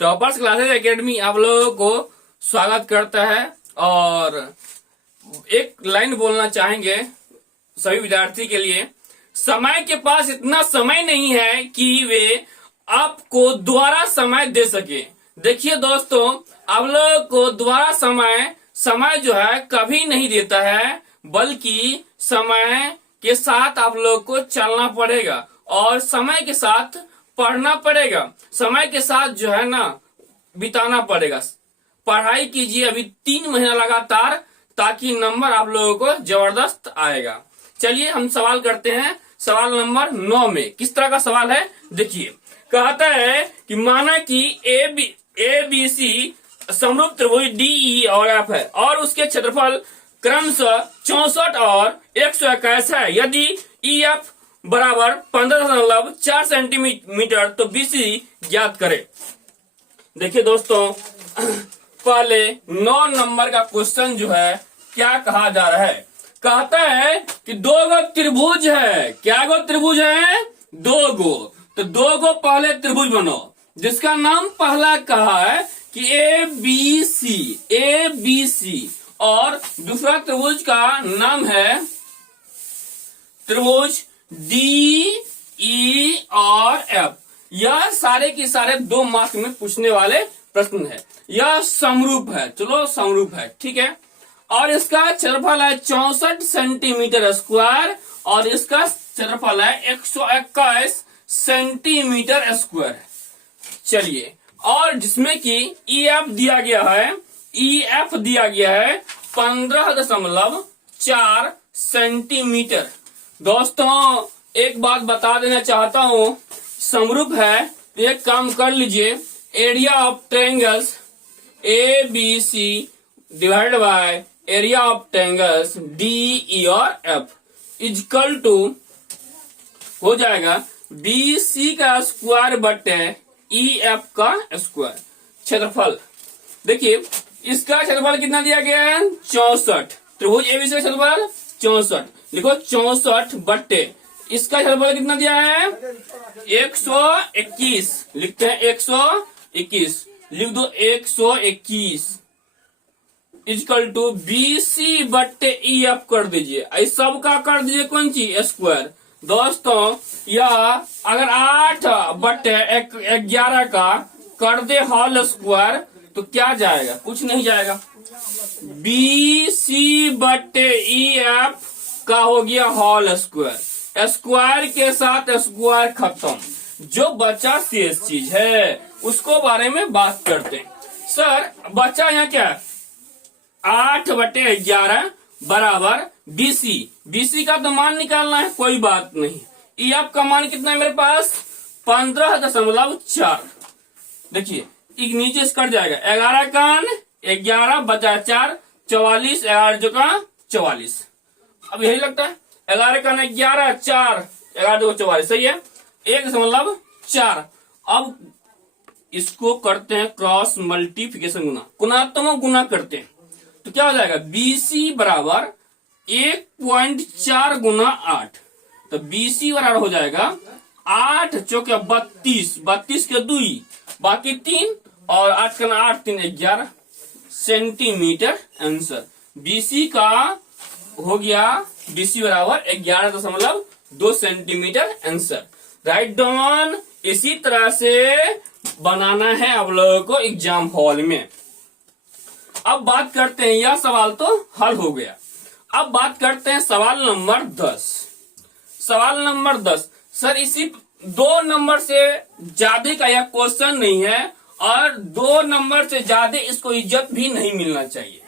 Toppers classes academy आप लोगों को स्वागत करता है। और एक लाइन बोलना चाहेंगे सभी विद्यार्थी के लिए। समय के पास इतना समय नहीं है कि वे आपको दोबारा समय दे सके। देखिए दोस्तों, आप लोगों को दोबारा समय जो है कभी नहीं देता है, बल्कि समय के साथ आप लोग को चलना पड़ेगा और समय के साथ पढ़ना पड़ेगा, समय के साथ जो है ना बिताना पड़ेगा। पढ़ाई कीजिए अभी 3 महीना लगातार, ताकि नंबर आप लोगों को जबरदस्त आएगा। चलिए हम सवाल करते हैं। सवाल नंबर 9 में किस तरह का सवाल है देखिए। कहता है कि माना कि ए बी सी समरूप त्रिभुज डी ई और एफ है और उसके क्षेत्रफल क्रमशः 64 और 121 है। यदि ई एफ बराबर 15.4 सेंटीमीटर तो बीसी ज्ञात करे। देखिए दोस्तों, पहले 9 नंबर का क्वेश्चन जो है क्या कहा जा रहा है। कहता है कि 2 गो त्रिभुज है। क्या गो त्रिभुज है? 2 गो। तो 2 गो पहले त्रिभुज बनो, जिसका नाम पहला कहा है कि ए बी सी और दूसरा त्रिभुज का नाम है त्रिभुज डी ई और एफ। यह सारे के सारे 2 मार्क्स में पूछने वाले प्रश्न है। यह समरूप है, चलो समरूप है, ठीक है। और इसका क्षेत्रफल है 64 सेंटीमीटर स्क्वायर और इसका क्षेत्रफल है 121 सेंटीमीटर स्क्वायर। चलिए, और जिसमें कि ई एफ दिया गया है, ई एफ दिया गया है 15.4 सेंटीमीटर। दोस्तों एक बात बता देना चाहता हूं, समरूप है तो एक काम कर लीजिए। Area of triangles A B C divided by area of triangles D E और एफ इजकल टू हो जाएगा बी सी का स्क्वायर बटे ई एफ का स्क्वायर। क्षेत्रफल देखिए, इसका क्षेत्रफल कितना दिया गया है? 64। त्रिभुज एबीसी का क्षेत्रफल 64, लिखो 64 बट्टे इसका क्षेत्रफल कितना दिया है? 121। लिखते हैं 121, लिख दो 121 इजकल टू बी सी बट्टे ई एफ कर दीजिए। इस सब का कर दीजिए कौन सी? स्क्वायर। दोस्तों यह अगर 8 बट्टे 11 का कर दे होल स्क्वायर तो क्या जाएगा? कुछ नहीं जाएगा। बी सी बट्टे ई एफ का हो गया होल स्क्वायर। स्क्वायर के साथ स्क्वायर खत्म। जो बचा शेष चीज है उसको बारे में बात करते हैं। सर बचा यहाँ क्या? 8 बटे 11 बराबर बीसी। बीसी का तो मान निकालना है, कोई बात नहीं। ई एफ का मान कितना है मेरे पास? 15.4। देखिए एक नीचे से कट जाएगा। 11 कान 11 बचा 4 44, 11 जो का 44। अब यही लगता है 11 कान 11 4 11 जो 44, सही है। 1.4। अब इसको करते हैं क्रॉस मल्टीप्लिकेशन, गुना गुणात्मक गुना करते हैं तो क्या हो जाएगा? बीसी बराबर 1.4 गुना 8। तो बीसी बराबर हो जाएगा 8 चौके 32, 32 के 2 बाकी 3 और 8 का 8 3 11 सेंटीमीटर आंसर। बीसी का हो गया, बीसी बराबर 11.2 सेंटीमीटर आंसर। Write down. इसी तरह से बनाना है आप लोगों को एग्जाम हॉल में। अब बात करते हैं, यह सवाल तो हल हो गया। अब बात करते हैं सवाल नंबर 10। सवाल नंबर 10 सर इसी 2 नंबर से ज्यादा का यह क्वेश्चन नहीं है और 2 नंबर से ज्यादा इसको इज्जत भी नहीं मिलना चाहिए।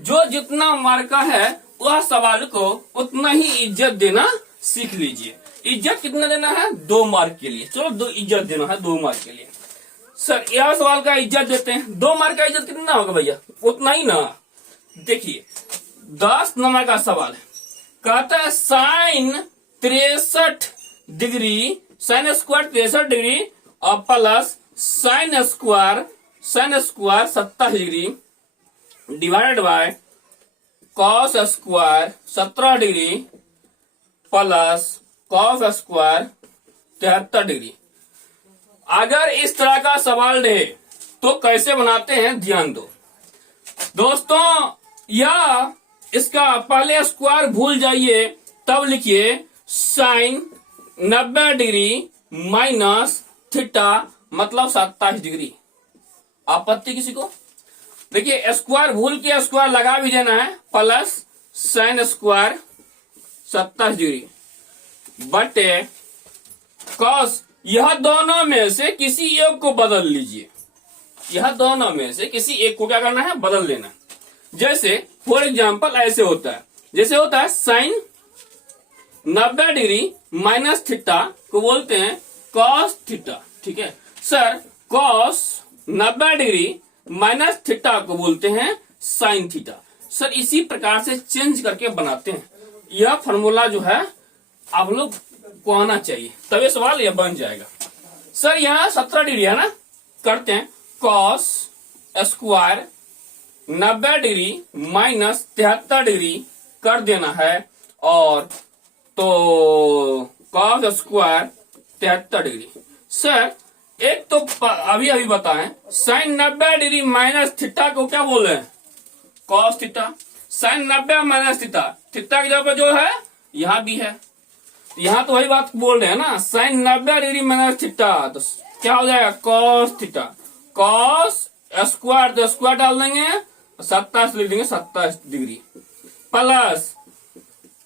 जो जितना मार्का है वह सवाल को उतना ही इज्जत देना सीख लीजिए। इज्जत कितना देना है? 2 मार्क के लिए। चलो 2 इज्जत देना है 2 मार्क के लिए। सर यह सवाल का इज्जत देते हैं। 2 मार्क का इज्जत कितना होगा भैया? उतना ही ना। देखिए 10 नंबर का सवाल है। कहता है sine 63 degree, sine square 63 degree और plus sine square 70 degree divided by cos square 17 degree plus cos square 73 degree. अगर इस तरह का सवाल रहे तो कैसे बनाते हैं ध्यान दो दोस्तों। या इसका पहले स्क्वायर भूल जाइए, तब लिखिए साइन 90 डिग्री माइनस थीटा मतलब 27 डिग्री। आपत्ति किसी को? देखिए स्क्वायर भूल के स्क्वायर लगा भी देना है, प्लस साइन स्क्वायर 27 डिग्री बटे कॉस। यह दोनों में से किसी एक को बदल लीजिए, यह दोनों में से किसी एक को क्या करना है, बदल देना। जैसे फॉर एग्जाम्पल ऐसे होता है, जैसे होता है साइन 90 डिग्री माइनस थीटा को बोलते हैं कॉस थीटा। ठीक है sir, cos 90 degree minus theta को बोलते हैं साइन थीटा। सर इसी प्रकार से चेंज करके बनाते हैं। यह फॉर्मूला जो है आप लोग को आना चाहिए, तभी सवाल यह बन जाएगा। सर यहाँ 17 डिग्री है ना, करते हैं cos square 90 degree minus 73 degree कर देना है, और तो कॉस स्क्वायर 73 डिग्री। सर एक तो अभी बताएं, साइन 90 डिग्री माइनस थीटा को क्या बोल रहे हैं, cos theta. Sine 90 minus theta, theta की जगह पर जो है यहाँ भी है, यहाँ तो वही बात बोल रहे हैं ना, साइन 90 डिग्री माइनस थीटा तो क्या हो जाएगा कॉस थीटा। कॉस स्क्वायर तो स्क्वायर डाल देंगे, 27 लिख देंगे 27 degree, plus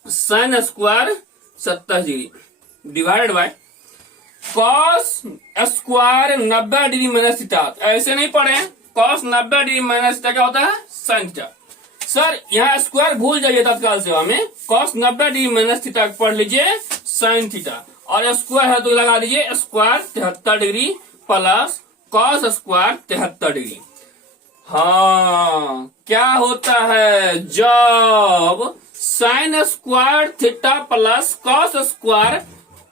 sine square 27 degree divided by cos square 90 degree minus theta. ऐसे नहीं पढ़े, कॉस 90 डिग्री माइनस थीटा क्या होता है, साइन थीटा। सर यहाँ स्क्वायर भूल जाइए तत्काल सेवा में, कॉस 90 डिग्री माइनस थीटा पढ़ लीजिए साइन थीटा, और स्क्वायर है तो लगा दीजिए square 73 degree plus cos square 73 degree. हाँ क्या होता है, जब sign square theta plus cos square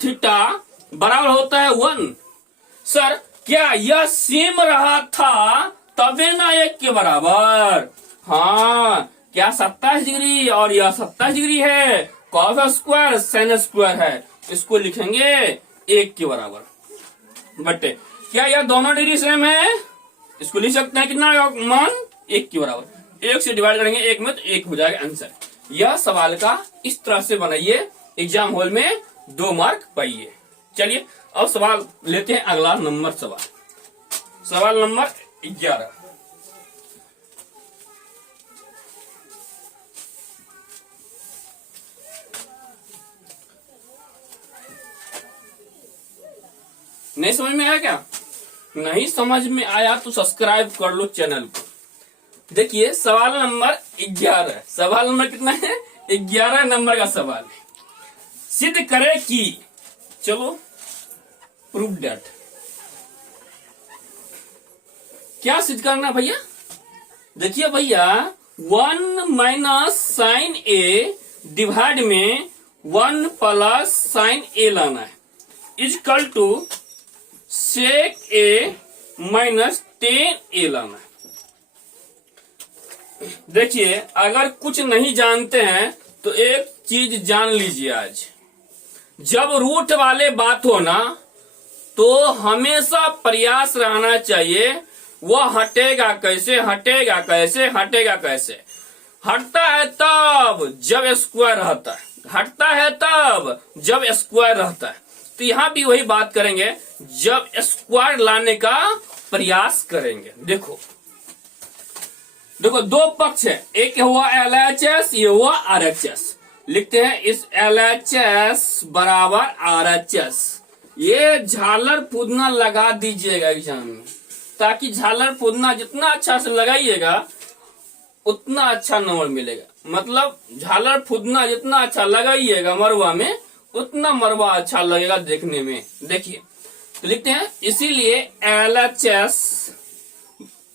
theta बराबर होता है 1। सर क्या यह सेम रहा था तबे ना 1 के बराबर। हाँ क्या 27 डिग्री और यह 27 डिग्री है, कॉस स्क्वायर साइन स्क्वायर है, इसको लिखेंगे 1 के बराबर। बट क्या यह दोनों डिग्री सेम है, इसको लिख सकते हैं कितना मान, 1 के बराबर। 1 से डिवाइड करेंगे 1 में तो 1 हो जाएगा आंसर। यह सवाल का इस तरह से बनाइए, एग्जाम हॉल में 2 मार्क पाइए। चलिए अब सवाल लेते हैं, अगला नंबर सवाल नंबर 11। नहीं समझ में आया क्या? नहीं समझ में आया तो सब्सक्राइब कर लो चैनल को। देखिए सवाल नंबर 11, सवाल नंबर कितना है, 11 नंबर का सवाल है। सिद्ध करे कि, चलो प्रूफ डेट, क्या सिद्ध करना भैया? देखिए भैया 1 माइनस साइन ए डिवाइड में 1 प्लस साइन ए लाना है, equal to sec a minus tan a लाना है। देखिए अगर कुछ नहीं जानते हैं तो एक चीज जान लीजिए, आज जब रूट वाले बात हो ना तो हमेशा प्रयास रहना चाहिए, वह हटेगा कैसे, हटेगा कैसे, हटेगा कैसे। हटता है तब जब स्क्वायर रहता है, हटता है तब जब स्क्वायर रहता है। तो यहां भी वही बात करेंगे, जब स्क्वायर लाने का प्रयास करेंगे। देखो दो पक्ष है, एक हुआ LHS, ये हुआ RHS। लिखते हैं इस LHS बराबर RHS। ये झालर पुदना लगा दीजिएगा एग्जाम में, ताकि झालर पुदना जितना अच्छा से लगाइएगा उतना अच्छा नंबर मिलेगा। मतलब झालर फुदना जितना अच्छा लगाइएगा मरवा में, उतना मरवा अच्छा लगेगा देखने में। देखिए तो लिखते हैं, इसीलिए LHS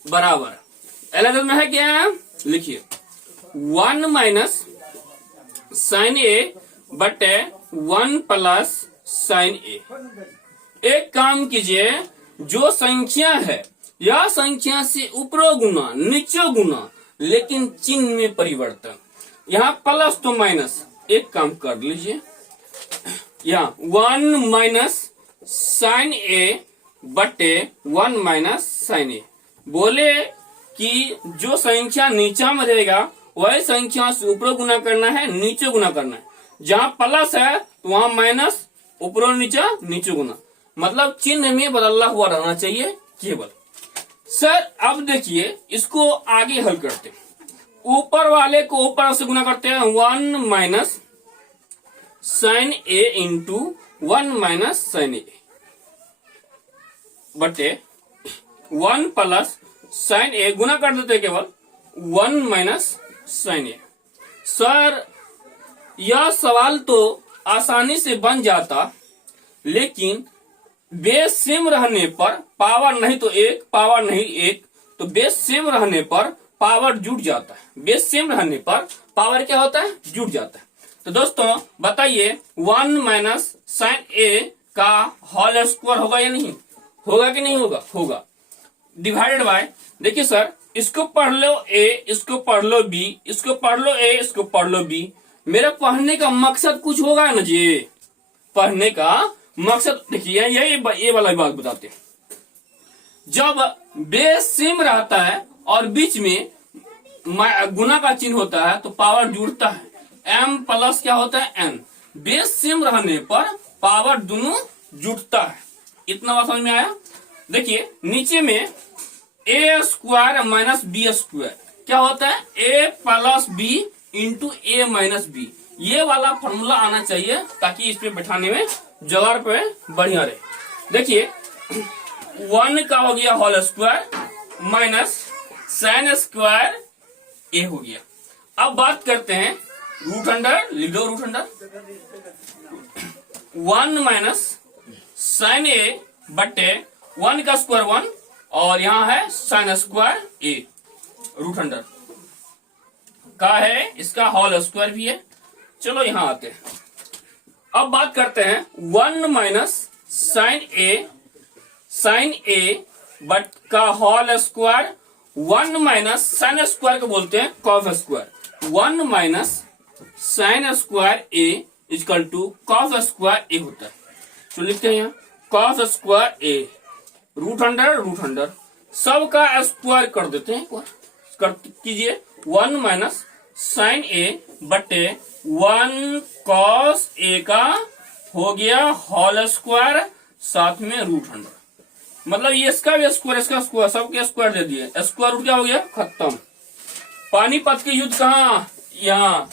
बराबर, LHS में है क्या, लिखिए 1 माइनस साइन ए बटे 1 प्लस साइन ए। एक काम कीजिए, जो संख्या है या संख्या से ऊपरो गुना नीचे गुना, लेकिन चिन्ह में परिवर्तन। यहाँ प्लस तो माइनस, एक काम कर लीजिए, यहाँ 1 माइनस साइन ए बटे 1 माइनस साइन ए। बोले कि जो संख्या नीचा में रहेगा वही संख्या से ऊपर गुना करना है, नीचे गुना करना है। जहां प्लस है तो वहां माइनस, ऊपर नीचे, नीचे गुना, मतलब चिन्ह में बदला हुआ रहना चाहिए केवल। सर अब देखिए इसको आगे हल करते हैं। ऊपर वाले को ऊपर से गुना करते हैं, 1 माइनस साइन ए इंटू 1 माइनस साइन ए बटे 1 प्लस साइन ए, गुना कर देते हैं केवल 1 माइनस साइन ए। सर यह सवाल तो आसानी से बन जाता, लेकिन बेस सेम रहने पर पावर नहीं तो एक, पावर नहीं एक, तो बेस सेम रहने पर पावर जुड़ जाता है। बेस सेम रहने पर पावर क्या होता है, जुड़ जाता है। तो दोस्तों बताइए 1 माइनस साइन ए का होल स्क्वायर होगा या नहीं होगा, कि नहीं होगा, होगा। डिवाइडेड बाय, देखिए सर इसको पढ़ लो ए, इसको पढ़ लो बी, इसको पढ़ लो ए, इसको पढ़ लो बी। मेरा पढ़ने का मकसद कुछ होगा ना जी, पढ़ने का मकसद देखिए ये वाला बात बताते हैं। जब बेस सेम रहता है और बीच में गुना का चिन्ह होता है तो पावर जुड़ता है, m प्लस क्या होता है n। बेस सेम रहने पर पावर दोनों जुड़ता है। इतना बात समझ में आया। देखिए नीचे में a square minus B square क्या होता है, a plus B into A minus B. ये वाला फॉर्मूला आना चाहिए ताकि इस पे बैठाने में जगह पे बढ़िया रहे। देखिए 1 का हो गया whole square minus sine square a हो गया। अब बात करते हैं रूट अंडर, लिख दो रूट अंडर 1 माइनस साइन ए बटे 1 का स्क्वायर 1 और यहाँ है sign square A, root under का है, इसका होल स्क्वायर भी है। चलो यहाँ आते हैं। अब बात करते हैं 1 माइनस साइन ए बट का whole square, 1 minus sine square को बोलते हैं cos square. 1 minus sine square A equal to cos square A होता है। तो लिखते हैं यहाँ cos square A, root under सबका स्क्वायर कर देते हैं, कर कीजिए 1 माइनस साइन ए बटे 1 कॉस ए का हो गया होल स्क्वायर, साथ में रूट अंडर, मतलब ये इसका भी स्क्वायर, इसका स्क्वायर, सबके स्क्वायर दे दिए। स्क्वायर रूट क्या हो गया, खत्म। पानीपत के युद्ध कहाँ, यहाँ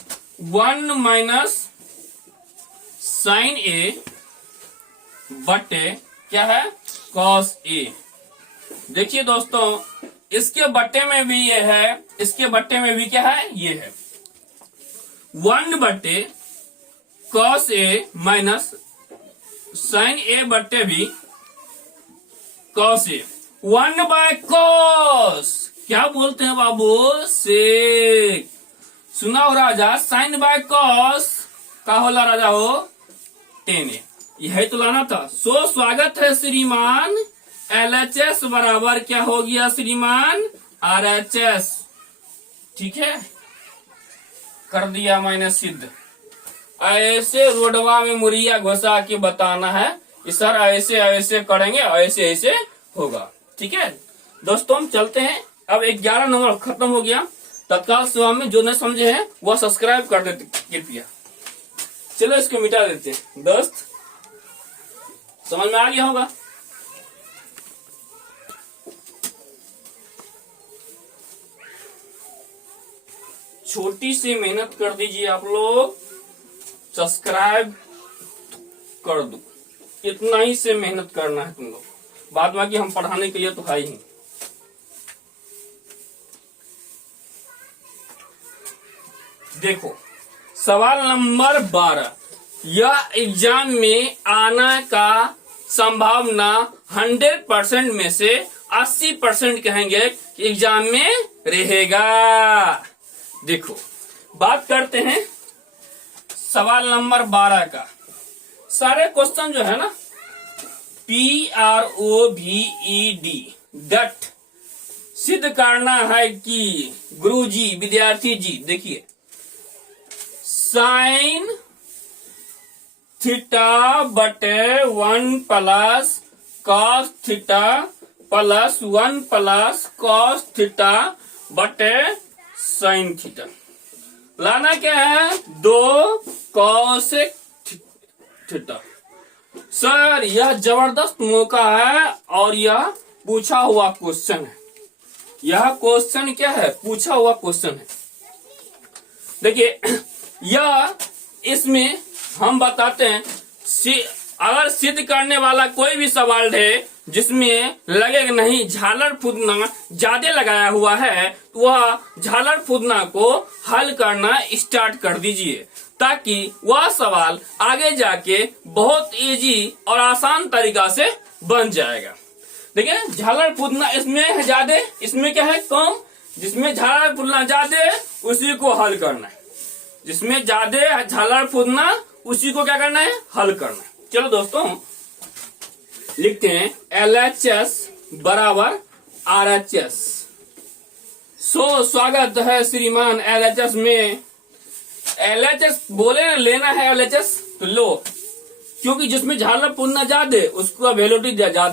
1 माइनस साइन ए बटे क्या है कॉस ए। देखिए दोस्तों इसके बट्टे में भी ये है, इसके बट्टे में भी क्या है, ये है 1 बटे कॉस ए माइनस साइन ए बटे भी कॉस ए। 1 बाय कॉस क्या बोलते हैं बाबू, सेक। सुना हो राजा, साइन बाय कॉस का होला राजा हो, टेन ए। यही तो लाना था। सो स्वागत है श्रीमान, LHS बराबर क्या हो गया श्रीमान, RHS। ठीक है, कर दिया मैंने सिद्ध। ऐसे रोडवा में मुरिया घुसा के बताना है कि सर ऐसे ऐसे करेंगे, ऐसे ऐसे होगा। ठीक है दोस्तों, हम चलते हैं। अब 11 नंबर खत्म हो गया। तत्काल सेवा में जो नहीं समझे हैं वह सब्सक्राइब कर देते कृपया। चलो इसको मिटा देते हैं। दोस्त समझ में आ गया होगा। छोटी सी मेहनत कर दीजिए आप लोग, सब्सक्राइब कर दो, इतना ही से मेहनत करना है तुम लोग। बाद बाकी हम पढ़ाने के लिए तो है ही। देखो सवाल नंबर 12, यह एग्जाम में आना का संभावना 100% में से 80% कहेंगे कि एग्जाम में रहेगा। देखो बात करते हैं सवाल नंबर 12 का। सारे क्वेश्चन जो है ना PROVED डट सिद्ध करना है कि गुरुजी, विद्यार्थी जी देखिए, साइन थीटा बटे 1 plus cos theta plus 1 plus cos theta बटे साइन थीटा। लाना क्या है? 2 कॉसेक थीटा। सर यह जबरदस्त मौका है और यह पूछा हुआ क्वेश्चन है। यह क्वेश्चन क्या है? पूछा हुआ क्वेश्चन है। देखिए यह इसमें हम बताते हैं अगर सिद्ध करने वाला कोई भी सवाल है जिसमें लगेगा नहीं झालर फूदना ज्यादा लगाया हुआ है, तो वह झालर फूदना को हल करना स्टार्ट कर दीजिए, ताकि वह सवाल आगे जाके बहुत इजी और आसान तरीका से बन जाएगा। देखिए झालर फूदना इसमें है ज्यादा, इसमें क्या है कम। जिसमें झालर फूदना ज्यादा उसी को हल करना है, जिसमें ज्यादा झालर फूदना उसी को क्या करना है? हल करना है। चलो दोस्तों लिखते हैं LHS बराबर RHS। स्वागत है श्रीमान LHS में। LHS बोले ना लेना है LHS तो लो, क्योंकि जिसमें झालर फूदना ज्यादा उसको वेलोसिटी ज्यादा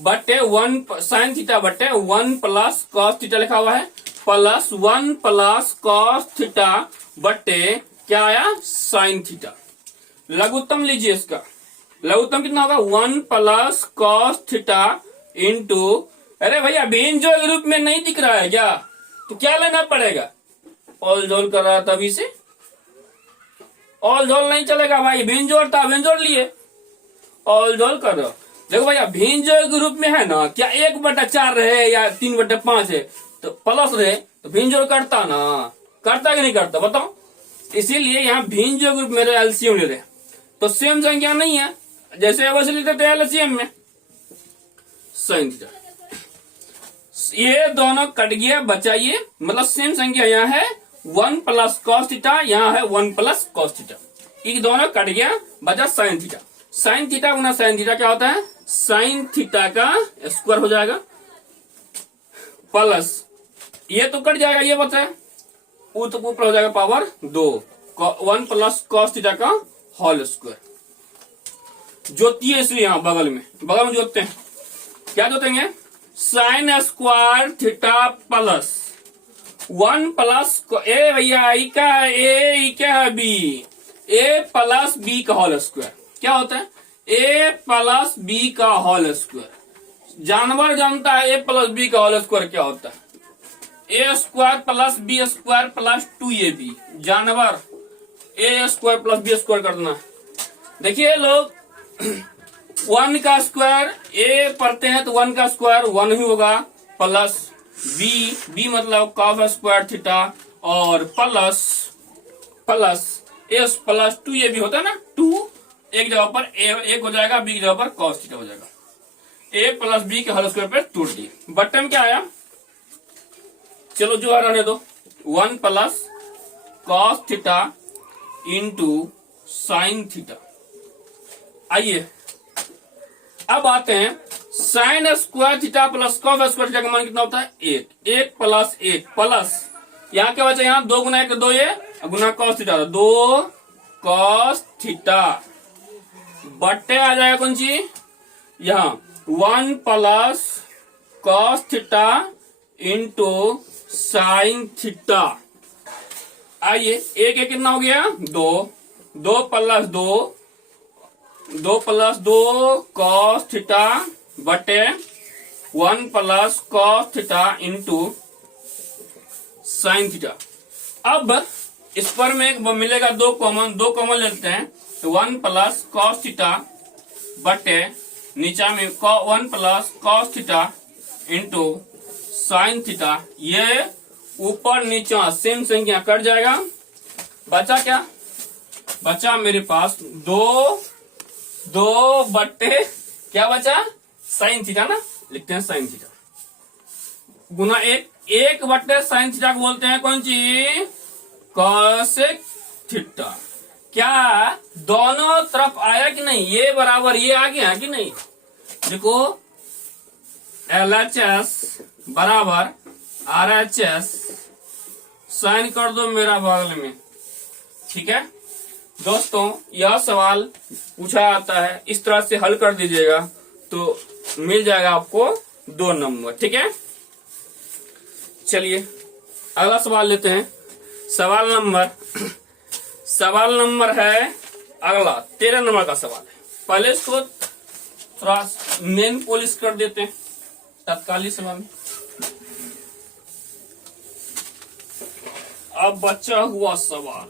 बटे 1 साइन थीटा बटे 1 प्लस कॉस थीटा लिखा हुआ है, प्लस 1 प्लस कॉस थीटा बटे क्या आया? Sine theta. लघुत्तम लीजिए इसका। लघुत्तम कितना होगा? 1 प्लस कॉस थीटा इंटू, अरे भैया बेंजो के रूप में नहीं दिख रहा है क्या? तो क्या लेना पड़ेगा? ऑल जोल कर रहा था अभी से, ऑल जोल नहीं चलेगा भाई। बेंजोर था, बेंजोर लिए ऑल जोल कर रहे हो। देखो भैया बेंजो के रूप में है ना, क्या 1/4 रहे या 3/5 है तो प्लस रहे तो बेंजोर करता ना, करता कि नहीं करता बताओ? इसीलिए यहाँ बेंजो के रूप में एलसीएम ले रहे, तो सेम संख्या नहीं है जैसे वैसे लेते थे एलसीएम में साइन थीटा। ये दोनों कट गया, बचाइए, मतलब सेम संख्या यहाँ है 1 प्लस कॉस थीटा, यहाँ है 1 प्लस कॉस थीटा। ये दोनों कट गया, बचा साइन थीटा। साइन थीटा गुना साइन थीटा क्या होता है? साइन थीटा का स्क्वायर हो जाएगा, प्लस ये तो कट जाएगा, ये बचा है वो तो ऊपर हो जाएगा पावर 2, 1 प्लस कॉस थीटा का होल स्क्वायर। जोतिए इसलिए यहाँ बगल में जोतते हैं। क्या जोतेंगे? Sine square theta plus 1 plus ए भैया ई क्या है? ए क्या है? बी। ए प्लस बी का होल स्क्वायर क्या होता है? ए प्लस बी का होल स्क्वायर। जानवर जानता है ए प्लस बी का होल स्क्वायर क्या होता है? A square plus B square plus 2ab। जानवर ए स्क्वायर प्लस बी स्क्वायर करना। देखिए लोग 1 का स्क्वायर ए पढ़ते हैं तो 1 का स्क्वायर 1 ही होगा, प्लस बी मतलब कॉस स्क्वायर थीटा और प्लस एस प्लस 2ab होता है ना, 2 एक जगह पर एक हो जाएगा, बी की जगह पर कॉस थीटा हो जाएगा। ए प्लस बी के होल स्क्वायर पे तोड़ दिए। बट्टे में क्या आया? चलो जो आ रहने दो, 1 plus cos theta into sine theta. आइए अब आते हैं sign square theta plus cos square theta का मान कितना होता है? 1 प्लस 1 प्लस यहाँ क्या बचा? यहाँ 2 गुना 1 2 ये गुना कॉस थीटा 2 कॉस थीटा बट्टे आ जाएगा कौन सी? यहाँ 1 plus cos theta into sine theta. आइए एक कितना हो गया? 2 प्लस 2 कॉस थीटा बटे 1 plus cos theta into sine theta. अब इस पर में एक मिलेगा 2 कॉमन लेते हैं तो 1 प्लस कॉस थीटा बटे नीचा में 1 plus cos theta into sine theta. ये ऊपर नीचा सेम संख्या कट जाएगा, बचा क्या? बचा मेरे पास 2 बट्टे क्या बचा? साइन थीटा ना, लिखते हैं साइन थीटा गुना 1 बट्टे साइन थीटा को बोलते हैं कौन सी? Cosec theta. क्या दोनों तरफ आया कि नहीं? ये बराबर ये आ गया कि नहीं? देखो LHS बराबर RHS साइन कर दो मेरा बगल में, ठीक है दोस्तों। यह सवाल पूछा जाता है, इस तरह से हल कर दीजिएगा तो मिल जाएगा आपको 2 नंबर। ठीक है, चलिए अगला सवाल लेते हैं। सवाल नंबर है अगला 13 नंबर का सवाल है। पहले इसको थोड़ा मेन पॉलिश कर देते हैं तत्कालीन समय में। अब बचा हुआ सवाल,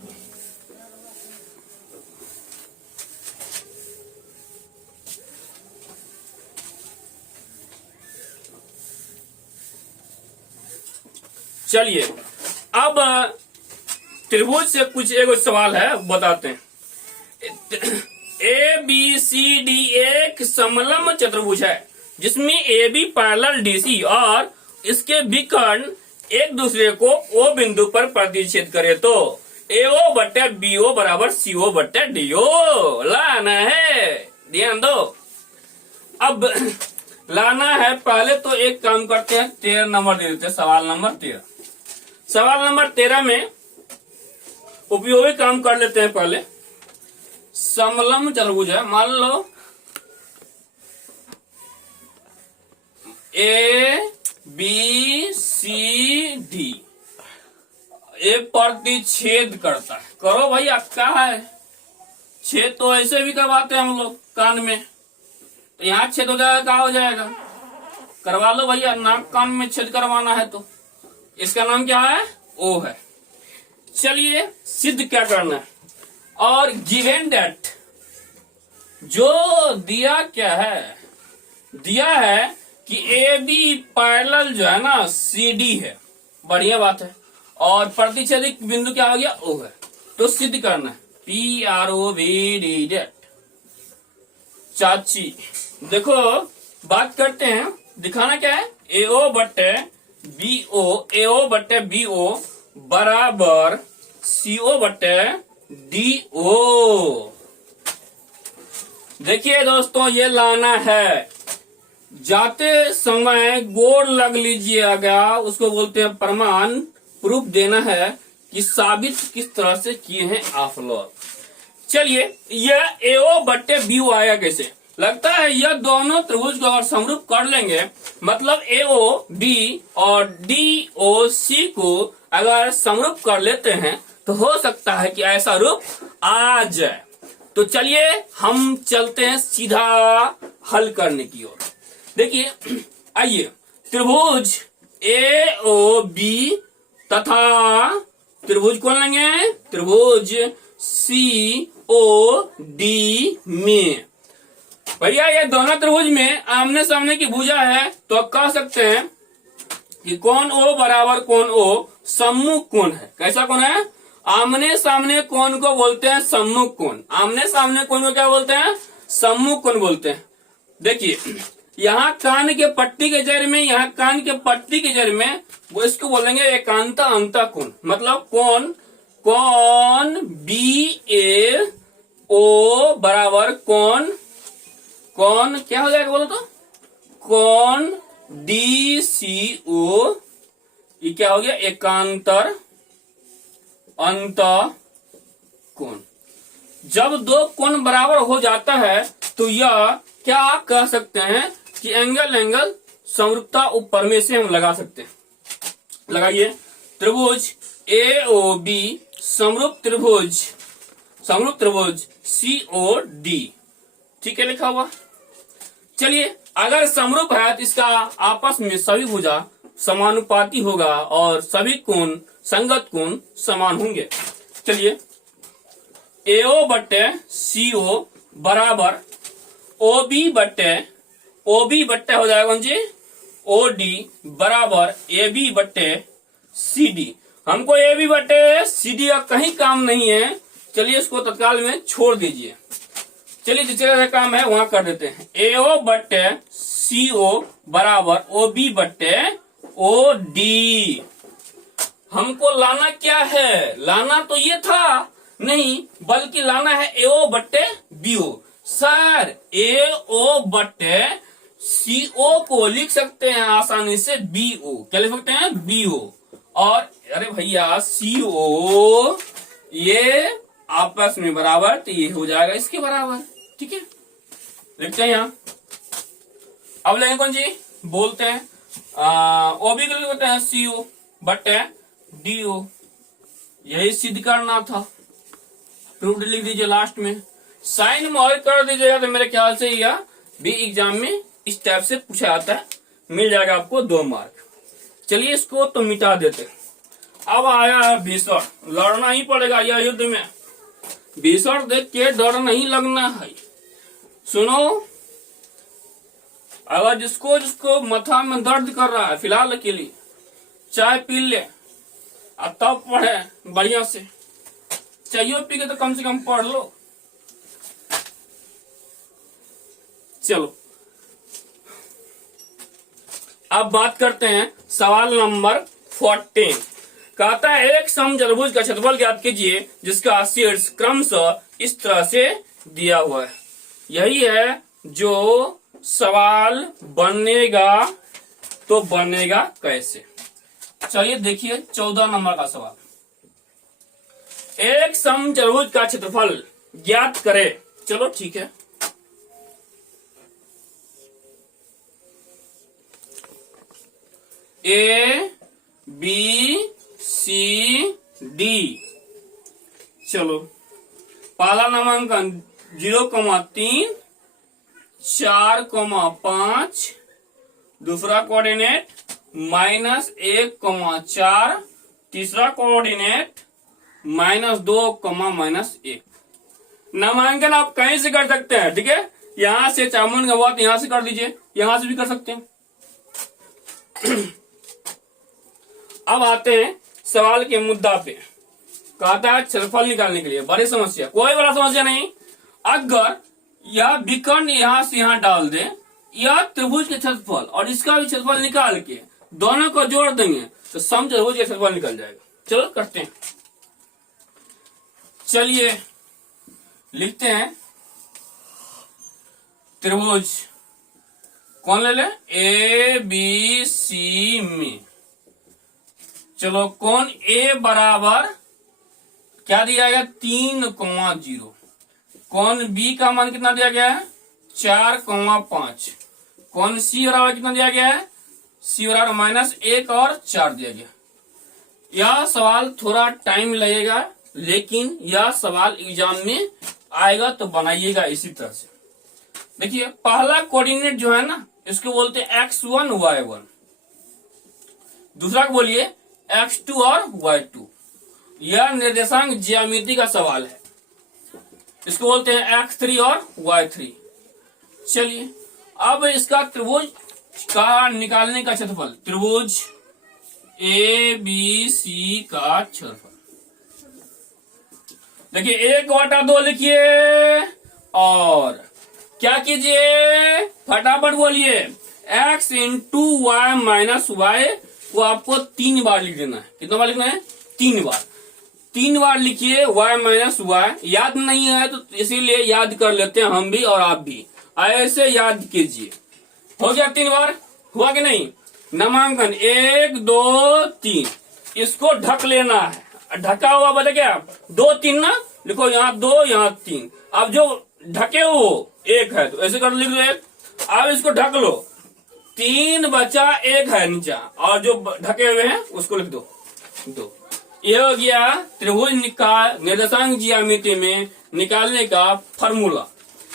चलिए अब त्रिभुज से कुछ एक सवाल है, बताते हैं। ABCD एक समलंब चतुर्भुज है जिसमें AB पैरेलल DC और इसके विकर्ण एक दूसरे को O बिंदु पर प्रतिच्छेद करे तो AO बटे BO बराबर CO बटे DO लाना है। ध्यान दो, अब लाना है। पहले तो एक काम करते हैं, 13 नंबर दे देते हैं। सवाल नंबर 13 में उपयोगी काम कर लेते हैं। पहले समलंब चतुर्भुज है, मान लो ABCD एक प्रतिच्छेद करता है। करो भैया, क्या है छेद तो ऐसे भी करवाते हैं हम लोग कान में, तो यहाँ छेद हो जाएगा, क्या हो जाएगा, करवा लो भैया। नाक कान में छेद करवाना है तो इसका नाम क्या है, O है। चलिए सिद्ध क्या करना है, और गिवन दैट जो दिया क्या है, दिया है कि AB पैरेलल जो है ना CD है, बढ़िया बात है, और प्रतिच्छेदित बिंदु क्या हो गया, O है। तो सिद्ध करना है PROVD दैट। चाची देखो बात करते हैं, दिखाना क्या है, AO बटे BO बराबर CO बटे DO। देखिए दोस्तों, ये लाना है। जाते समय गोड़ लग लीजिएगा, उसको बोलते हैं प्रमाण, प्रूफ देना है कि साबित किस तरह से किए हैं आप लोग। चलिए यह AO बटे BO आया कैसे, लगता है यह दोनों त्रिभुज को अगर समरूप कर लेंगे, मतलब AOB और DOC को अगर समरूप कर लेते हैं तो हो सकता है कि ऐसा रूप आ जाए। तो चलिए हम चलते हैं सीधा हल करने की ओर। देखिए आइए, त्रिभुज AOB तथा त्रिभुज कौन लेंगे, त्रिभुज COD में। भैया ये दोनों त्रिभुज में आमने सामने की भुजा है, तो कह सकते हैं कि कोण O बराबर कोण O सम्मुख कोण है। कैसा कोण है, आमने सामने कोण को बोलते हैं सम्मुख कोण। आमने सामने कोण को क्या बोलते हैं, सम्मुख कोण बोलते हैं। देखिए यहाँ कान के पट्टी के जड़ में, यहाँ कान के पट्टी के जड़ में वो इसको बोलेंगे एकांत अंत कोण, मतलब कोण BAO बराबर कोण क्या हो जाएगा बोलो तो, कोण DCO, ये क्या हो गया, एकांतर अंत कोण। जब दो कोण बराबर हो जाता है तो यह क्या कह सकते हैं कि एंगल समरूपता ऊपर में से हम लगा सकते हैं। लगाइए, त्रिभुज AOB समरूप त्रिभुज COD, ठीक है लिखा हुआ। चलिए अगर समरूप है तो इसका आपस में सभी भुजा समानुपाती होगा और सभी कोण संगत कोण समान होंगे। चलिए AO बटे CO बराबर OB बटे हो जाएगा कौन जी, OD बराबर AB बटे CD। हमको AB बटे CD का कहीं काम नहीं है, चलिए इसको तत्काल में छोड़ दीजिए। चलिए जिस जगह काम है वहां कर देते हैं। AO बटे CO बराबर OB बटे OD। हमको लाना क्या है, लाना तो ये था नहीं, बल्कि लाना है AO बटे BO। सर AO बटे CO को लिख सकते हैं आसानी से BO, क्या लिख सकते हैं, BO। और अरे भैया CO ये आपस में बराबर, तो ये हो जाएगा इसके बराबर। ठीक है, लिखते हैं यहाँ। अब लेंगे कौन जी, बोलते हैं ओ भी बोलते हैं CO बट DO, यही सिद्ध करना था। प्रूफ लिख दीजिए लास्ट में, साइन में और कर दीजिएगा तो मेरे ख्याल से यह भी एग्जाम में इस टाइप से पूछा जाता है, मिल जाएगा आपको 2 मार्क। चलिए इसको तो मिटा देते। अब आया है भीषण, लड़ना ही पड़ेगा यह युद्ध में, भीषण देख के डर नहीं लगना है। सुनो, अगर जिसको जिसको माथा में दर्द कर रहा है फिलहाल के लिए चाय पी ले और तब पढ़े बढ़िया से, चाहिए पी के तो कम से कम पढ़ लो। चलो अब बात करते हैं सवाल नंबर 14। कहता है एक समचतुर्भुज का क्षेत्रफल ज्ञात कीजिए जिसका शीर्ष क्रमशः इस तरह से दिया हुआ है। यही है जो सवाल बनेगा, तो बनेगा कैसे। चलिए देखिए 14 नंबर का सवाल, एक समचतुर्भुज का क्षेत्रफल ज्ञात करे। चलो ठीक है, ABCD। चलो पहला नामांकन 0,3, 4,5, दूसरा कोऑर्डिनेट -1,4, तीसरा कोऑर्डिनेट -2,-1। नामांकन आप कहीं से कर सकते हैं, ठीक है। यहां से चामुन का बात यहां से कर दीजिए, यहां से भी कर सकते हैं। अब आते हैं सवाल के मुद्दा पे। कहता है क्षेत्रफल निकालने के लिए बड़ी समस्या, कोई बड़ा समस्या नहीं। अगर यह विकर्ण यहां से यहां डाल दे, यह त्रिभुज के क्षेत्रफल और इसका भी क्षेत्रफल निकाल के दोनों को जोड़ देंगे तो समचतुर्भुज का क्षेत्रफल निकल जाएगा। चलो करते हैं, चलिए लिखते हैं त्रिभुज। कौन ले ले, ABC में। चलो कौन A बराबर क्या दिया गया 3,0, कौन B का मान कितना दिया गया है 4,5, कौन C बराबर कितना दिया गया है, C बराबर -1 और 4 दिया गया। यह सवाल थोड़ा टाइम लगेगा, लेकिन यह सवाल एग्जाम में आएगा तो बनाइएगा इसी तरह से। देखिए पहला कोऑर्डिनेट जो है ना, इसको बोलते हैं x1 y1, दूसरा को बोलिए x2 और y2। यह निर्देशांक ज्यामिति का सवाल है, इसको बोलते हैं x3 और y3। चलिए अब इसका त्रिभुज का निकालने का क्षेत्रफल, त्रिभुज ABC का क्षेत्रफल देखिए 1/2 लिखिए और क्या कीजिए, फटाफट बोलिए, x into Y minus Y को आपको 3 बार लिख देना है। कितना बार लिखना है, 3 बार। 3 बार लिखिए y माइनस वाई। याद नहीं है तो इसीलिए याद कर लेते हैं हम भी और आप भी, ऐसे याद कीजिए। हो गया 3 बार, हुआ कि नहीं। नामांकन 1 2 3, इसको ढक लेना है। ढका हुआ बचा क्या 2 3 ना, लिखो यहाँ 2 यहाँ 3। अब जो ढके हो 1 है तो ऐसे कर लिख दो 1। अब इसको ढक लो, 3 बचा 1 है नीचा, और जो ढके हुए हैं उसको लिख दो 2। ये हो गया त्रिभुज निर्देशांक ज्यामिति में निकालने का फॉर्मूला।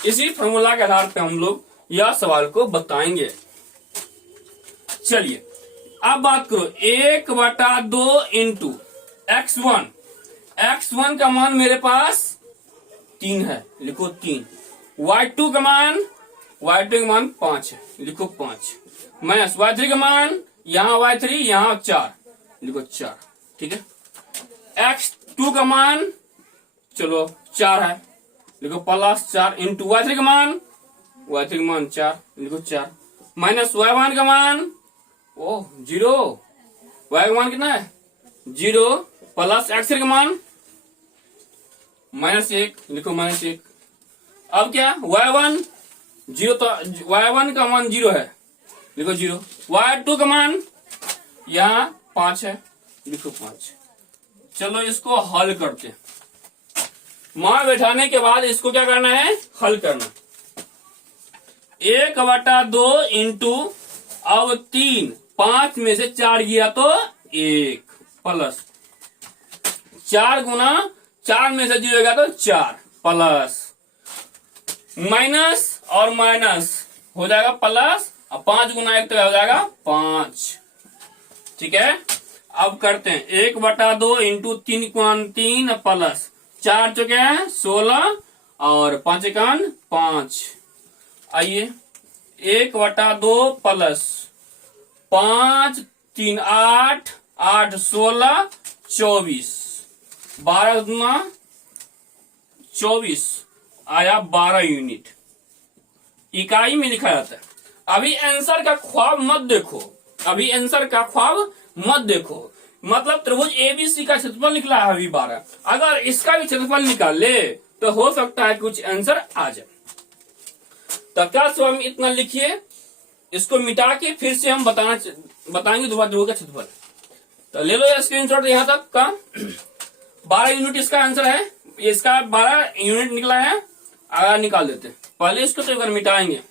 इसी फॉर्मूला के आधार पे हम लोग यह सवाल को बताएंगे। चलिए अब बात करो 1/2 इंटू x1। x1 का मान मेरे पास 3 है, लिखो 3। y2 का मान 5 है, लिखो 5। माइनस y3 का मान यहाँ y3 यहाँ 4, लिखो 4। ठीक है। x2 का मान चलो 4 है, लिखो +4 इंटू y3 का मान 4, लिखो 4। माइनस y1 का मान 0, y का मान कितना है 0, प्लस x3 का मान -1, लिखो -1। अब क्या y1 0, तो y1 का मान 0 है, लिखो 0। y2 का मान यहाँ 5 है, लिखो 5। चलो इसको हल करते हैं। मान बैठाने के बाद इसको क्या करना है, हल करना। 1/2 इंटू अब 3, 5 में से 4 गया तो 1 प्लस 4 गुना 4 में से 0 गया तो 4 प्लस माइनस और माइनस हो जाएगा प्लस, अब 5 गुना 1 तो हो जाएगा 5। ठीक है, अब करते हैं 1/2 इंटू 3 गुना 3 प्लस 4 चुके हैं 16 और 5 एकान 5। आइए 1/2 प्लस 5 3 8 8 16 24 12 गुना 24 आया 12 यूनिट इकाई में लिखा जाता है। अभी आंसर का ख्वाब मत देखो, अभी आंसर का ख्वाब मत देखो। मतलब त्रिभुज एबीसी का क्षेत्रफल निकला है अभी 12, अगर इसका भी क्षेत्रफल निकाल ले तो हो सकता है कुछ आंसर आ जाए। तो क्या स्वामी इतना लिखिए, इसको मिटा के फिर से हम बताएंगे दोबारा त्रिभुज का क्षेत्रफल। तो ले लो स्क्रीनशॉट यहां तक का 12 यूनिट इसका आंसर है, इसका 12 यूनिट निकला है। आगे निकाल देते हैं, पहले इसको तो एक बार मिटाएंगे।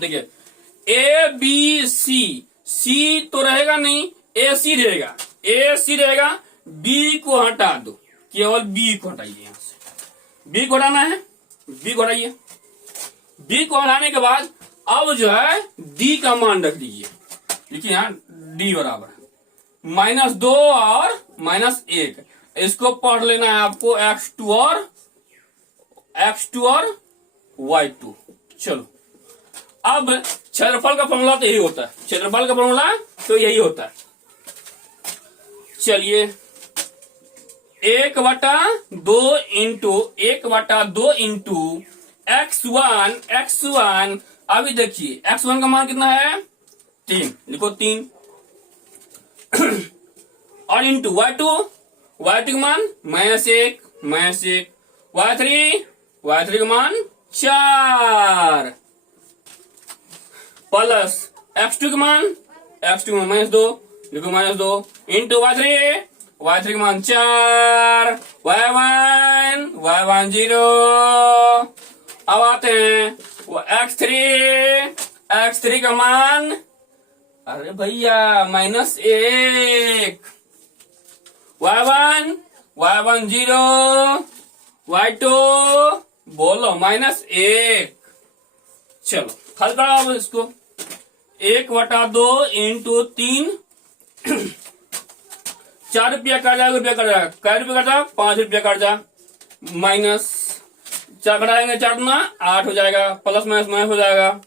देखिए ए बी सी, सी तो रहेगा नहीं, ए सी रहेगा, ए सी रहेगा, बी को हटा दो, केवल बी को हटाइए, यहां से बी को हटाना है, बी को हटाइए। बी को हटाने के बाद अब जो है डी का मान रख दीजिए, देखिए यहां डी बराबर -2 और -1। इसको पढ़ लेना है आपको x2 और y2। चलो अब क्षेत्रफल का फॉर्मूला तो यही होता है, क्षेत्रफल का फॉर्मूला तो यही होता है। चलिए 1/2 इंटू x1। अभी देखिए x1 का मान कितना है 3, लिखो 3 और इंटू y2 का मान -1 y3 का मान 4 प्लस x2 का मान -2, लिखो -2 इंटू y3 का मान 4 y1 0। अब आते हैं x3 का मान, अरे भैया -1 y1 0 y2 बोलो -1। चलो हल कराओ इसको 1/2 इंटू 3 4 रुपया कट जाएगा, रुपया कट जाएगा, कै रुपया कटा 5 रुपया कट जा, माइनस 4 घटाएंगे 4 गुना 8 हो जाएगा, प्लस माइनस हो जाएगा,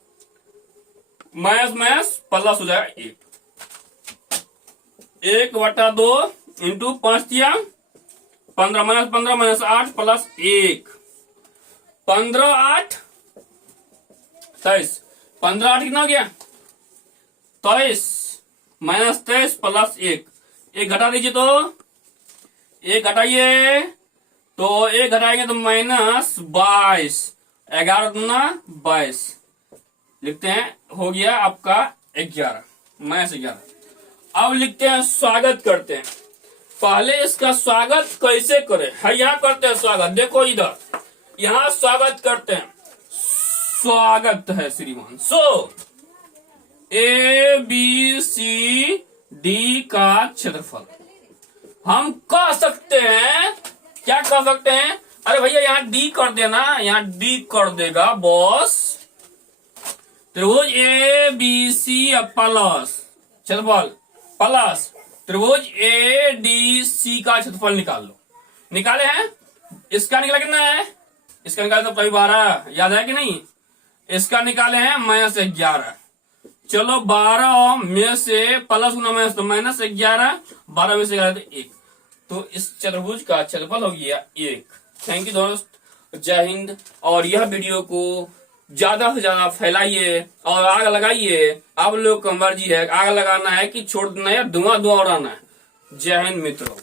माइनस प्लस हो जाएगा 1/2 इंटू 5 दिया 15 -8 प्लस 1 15 8 23, 15 8 कितना हो गया 23 -23 प्लस 1 घटा दीजिए, तो 1 घटाइए तो 1 घटाएंगे तो -22 11 गुना 22 लिखते हैं, हो गया आपका 11 -11। अब लिखते हैं स्वागत करते हैं। पहले इसका स्वागत कैसे करें, है यहाँ करते हैं स्वागत, देखो इधर यहाँ स्वागत करते हैं। स्वागत है श्रीमान, ए बी सी डी का क्षेत्रफल हम कह सकते हैं, क्या कह सकते हैं, अरे भैया यहाँ डी कर देना, यहाँ डी कर देगा बॉस। त्रिभुज ए बी सी प्लस क्षेत्रफल प्लस त्रिभुज ए डी सी का क्षेत्रफल निकाल लो। निकाले हैं, इसका निकाला कितना है, इसका निकाले तो कभी 12 याद है कि नहीं, इसका निकाले हैं -11। चलो 12 में से प्लस गुना माइनस तो -11, 12 में से 11 तो 1, तो इस चतुर्भुज का क्षेत्रफल हो गया 1। थैंक यू दोस्त, जय हिंद। और यह वीडियो को ज्यादा से ज्यादा फैलाइए और आग लगाइए, आप लोग का मर्जी है आग लगाना है कि छोड़ देना है, धुआं उड़ाना है। जय हिंद मित्रों।